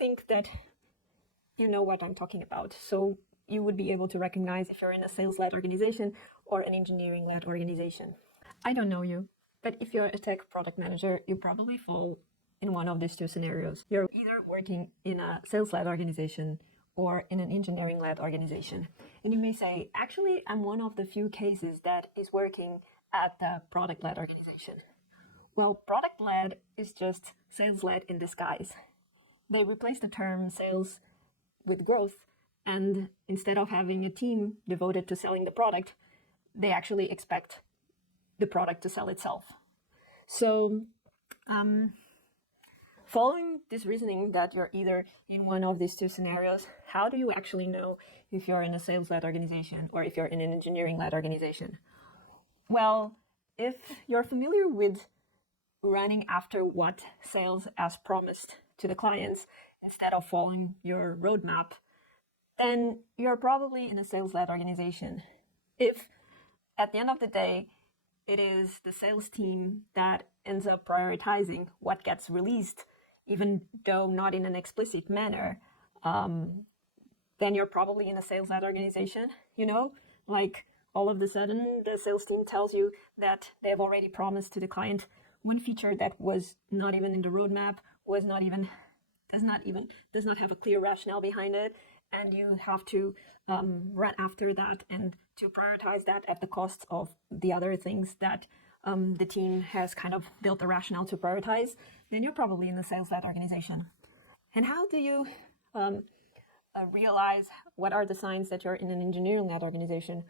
think that you know what I'm talking about. So you would be able to recognize if you're in a sales-led organization or an engineering-led organization. I don't know you, but if you're a tech product manager, you probably fall in one of these two scenarios. You're either working in a sales-led organization or in an engineering-led organization. And you may say, actually, I'm one of the few cases that is working at the product-led organization. Well, product-led is just sales-led in disguise. They replace the term sales with growth, and instead of having a team devoted to selling the product, they actually expect the product to sell itself. So, following this reasoning that you're either in one of these two scenarios, how do you actually know if you're in a sales-led organization or if you're in an engineering-led organization? Well, if you're familiar with running after what sales as promised to the clients instead of following your roadmap, then you're probably in a sales-led organization. If at the end of the day, it is the sales team that ends up prioritizing what gets released, even though not in an explicit manner, then you're probably in a sales-led organization, like all of a sudden the sales team tells you that they've already promised to the client one feature that was not even in the roadmap, does not have a clear rationale behind it, and you have to run after that and to prioritize that at the cost of the other things that the team has kind of built a rationale to prioritize, then you're probably in a sales-led organization. And how do you realize what are the signs that you're in an engineering-led organization?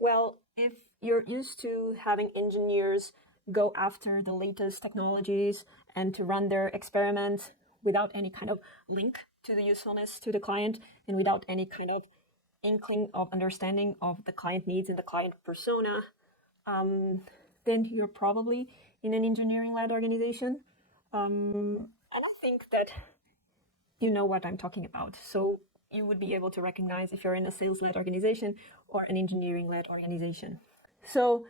Well, if you're used to having engineers go after the latest technologies and to run their experiments without any kind of link to the usefulness to the client and without any kind of inkling of understanding of the client needs and the client persona, then you're probably in an engineering-led organization. And I think that you know what I'm talking about. So you would be able to recognize if you're in a sales-led organization or an engineering-led organization. So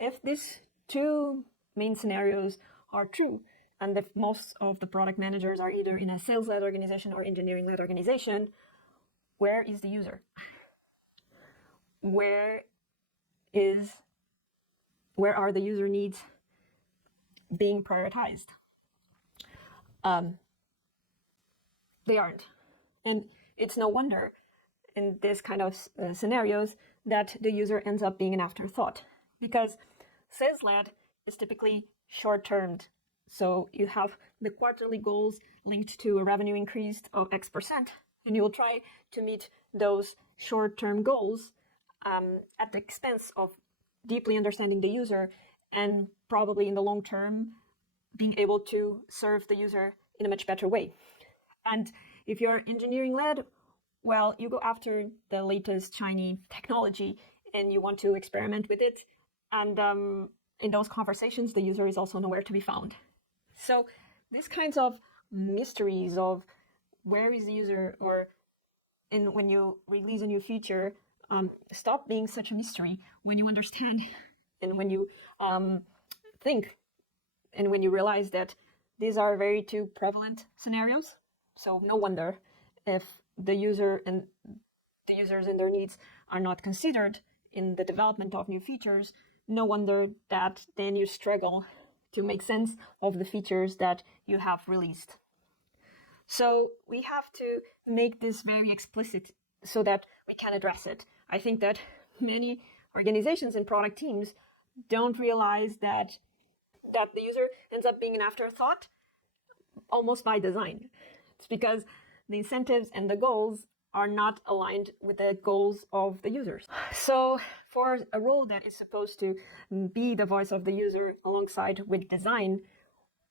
if these two main scenarios are true, and if most of the product managers are either in a sales-led organization or engineering-led organization, where is the user? Where are the user needs being prioritized? They aren't. And it's no wonder in this kind of scenarios that the user ends up being an afterthought, because sales-led is typically short-termed. So you have the quarterly goals linked to a revenue increase of X%, and you will try to meet those short-term goals at the expense of deeply understanding the user and probably in the long term being able to serve the user in a much better way. And if you're engineering-led, well, you go after the latest shiny technology and you want to experiment with it. And in those conversations, the user is also nowhere to be found. So these kinds of mysteries of where is the user, or when you release a new feature, stop being such a mystery when you understand and when you think and when you realize that these are very two prevalent scenarios. So no wonder if the user and the users and their needs are not considered in the development of new features, no wonder that then you struggle to make sense of the features that you have released. So we have to make this very explicit so that we can address it. I think that many organizations and product teams don't realize that the user ends up being an afterthought almost by design. It's because the incentives and the goals are not aligned with the goals of the users. So for a role that is supposed to be the voice of the user alongside with design,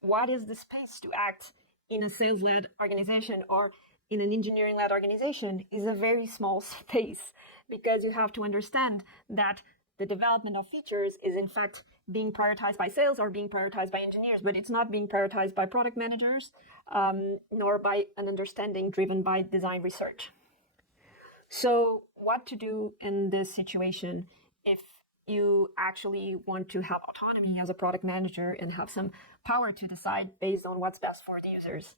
what is the space to act in a sales-led organization or in an engineering-led organization is a very small space, because you have to understand that the development of features is in fact being prioritized by sales or being prioritized by engineers, but it's not being prioritized by product managers, nor by an understanding driven by design research. So what to do in this situation if you actually want to have autonomy as a product manager and have some power to decide based on what's best for the users?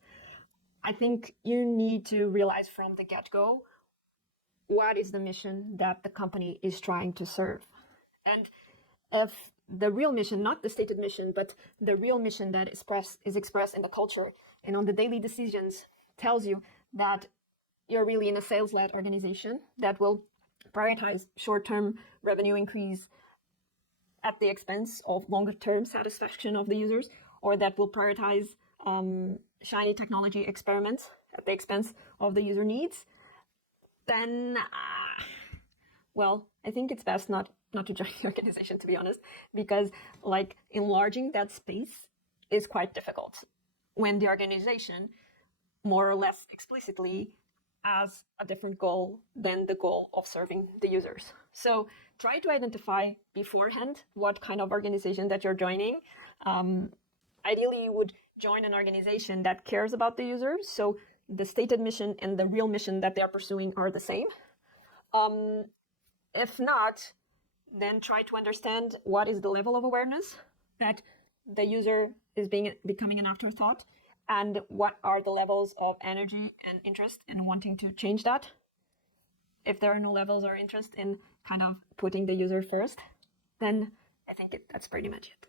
I think you need to realize from the get-go what is the mission that the company is trying to serve. And if the real mission, not the stated mission, but the real mission that is expressed in the culture and on the daily decisions tells you that you're really in a sales-led organization that will prioritize short-term revenue increase at the expense of longer-term satisfaction of the users, or that will prioritize shiny technology experiments at the expense of the user needs, then, well, I think it's best not to join the organization, to be honest, because like enlarging that space is quite difficult when the organization more or less explicitly has a different goal than the goal of serving the users. So try to identify beforehand what kind of organization that you're joining. Ideally, you would join an organization that cares about the users, so the stated mission and the real mission that they're pursuing are the same. If not, then try to understand what is the level of awareness that the user is becoming an afterthought, and what are the levels of energy and interest in wanting to change that. If there are no levels or interest in kind of putting the user first, then I think that's pretty much it.